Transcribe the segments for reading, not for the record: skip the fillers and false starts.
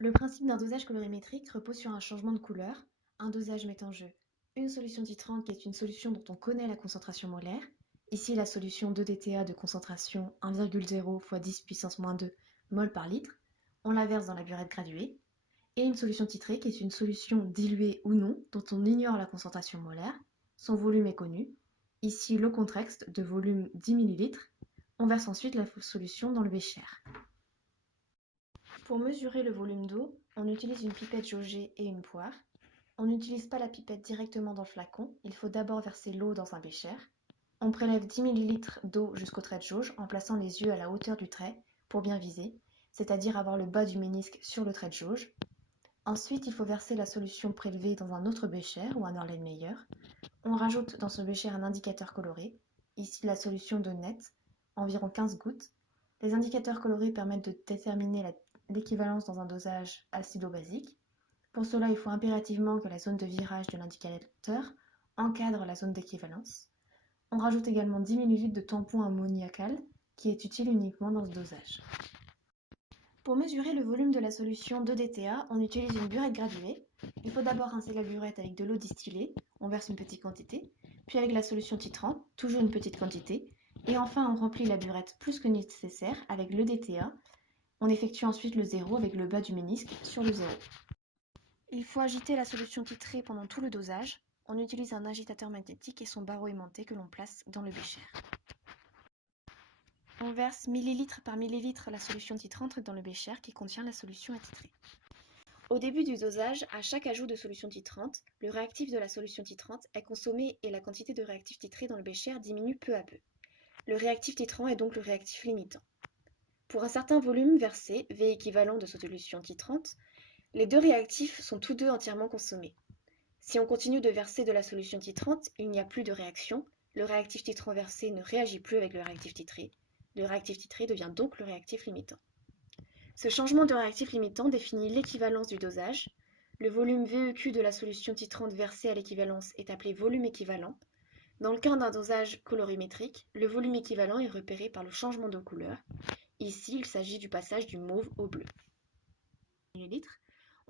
Le principe d'un dosage colorimétrique repose sur un changement de couleur. Un dosage met en jeu une solution titrante qui est une solution dont on connaît la concentration molaire. Ici, la solution 2-DTA de concentration 1,0 x 10 puissance moins 2 mol par litre. On la verse dans la burette graduée. Et une solution titrée qui est une solution diluée ou non dont on ignore la concentration molaire. Son volume est connu. Ici, le contexte de volume 10 ml. On verse ensuite la solution dans le bécher. Pour mesurer le volume d'eau, on utilise une pipette jaugée et une poire. On n'utilise pas la pipette directement dans le flacon, il faut d'abord verser l'eau dans un bécher. On prélève 10 ml d'eau jusqu'au trait de jauge en plaçant les yeux à la hauteur du trait pour bien viser, c'est-à-dire avoir le bas du ménisque sur le trait de jauge. Ensuite, il faut verser la solution prélevée dans un autre bécher ou un Erlenmeyer. On rajoute dans ce bécher un indicateur coloré, ici la solution de NET, environ 15 gouttes. Les indicateurs colorés permettent de déterminer l'équivalence dans un dosage acido-basique. Pour cela, il faut impérativement que la zone de virage de l'indicateur encadre la zone d'équivalence. On rajoute également 10 ml de tampon ammoniacal qui est utile uniquement dans ce dosage. Pour mesurer le volume de la solution 2-DTA, on utilise une burette graduée. Il faut d'abord rincer la burette avec de l'eau distillée, on verse une petite quantité, puis avec la solution titrante, toujours une petite quantité, et enfin on remplit la burette plus que nécessaire avec le DTA. On effectue ensuite le zéro avec le bas du ménisque sur le zéro. Il faut agiter la solution titrée pendant tout le dosage. On utilise un agitateur magnétique et son barreau aimanté que l'on place dans le bécher. On verse millilitre par millilitre la solution titrante dans le bécher qui contient la solution attitrée. Au début du dosage, à chaque ajout de solution titrante, le réactif de la solution titrante est consommé et la quantité de réactif titré dans le bécher diminue peu à peu. Le réactif titrant est donc le réactif limitant. Pour un certain volume versé, V équivalent de solution titrante, les deux réactifs sont tous deux entièrement consommés. Si on continue de verser de la solution titrante, il n'y a plus de réaction, le réactif titrant versé ne réagit plus avec le réactif titré. Le réactif titré devient donc le réactif limitant. Ce changement de réactif limitant définit l'équivalence du dosage. Le volume VEQ de la solution titrante versée à l'équivalence est appelé volume équivalent. Dans le cas d'un dosage colorimétrique, le volume équivalent est repéré par le changement de couleur. Ici, il s'agit du passage du mauve au bleu.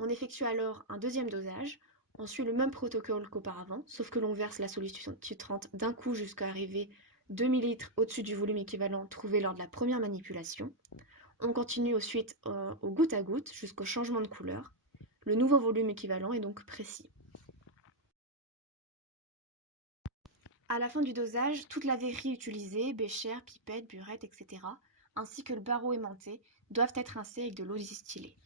On effectue alors un deuxième dosage. On suit le même protocole qu'auparavant, sauf que l'on verse la solution titrante d'un coup jusqu'à arriver 2 ml au-dessus du volume équivalent trouvé lors de la première manipulation. On continue ensuite au goutte à goutte jusqu'au changement de couleur. Le nouveau volume équivalent est donc précis. À la fin du dosage, toute la verrerie utilisée, bécher, pipette, burette, etc., ainsi que le barreau aimanté, doivent être rincés avec de l'eau distillée.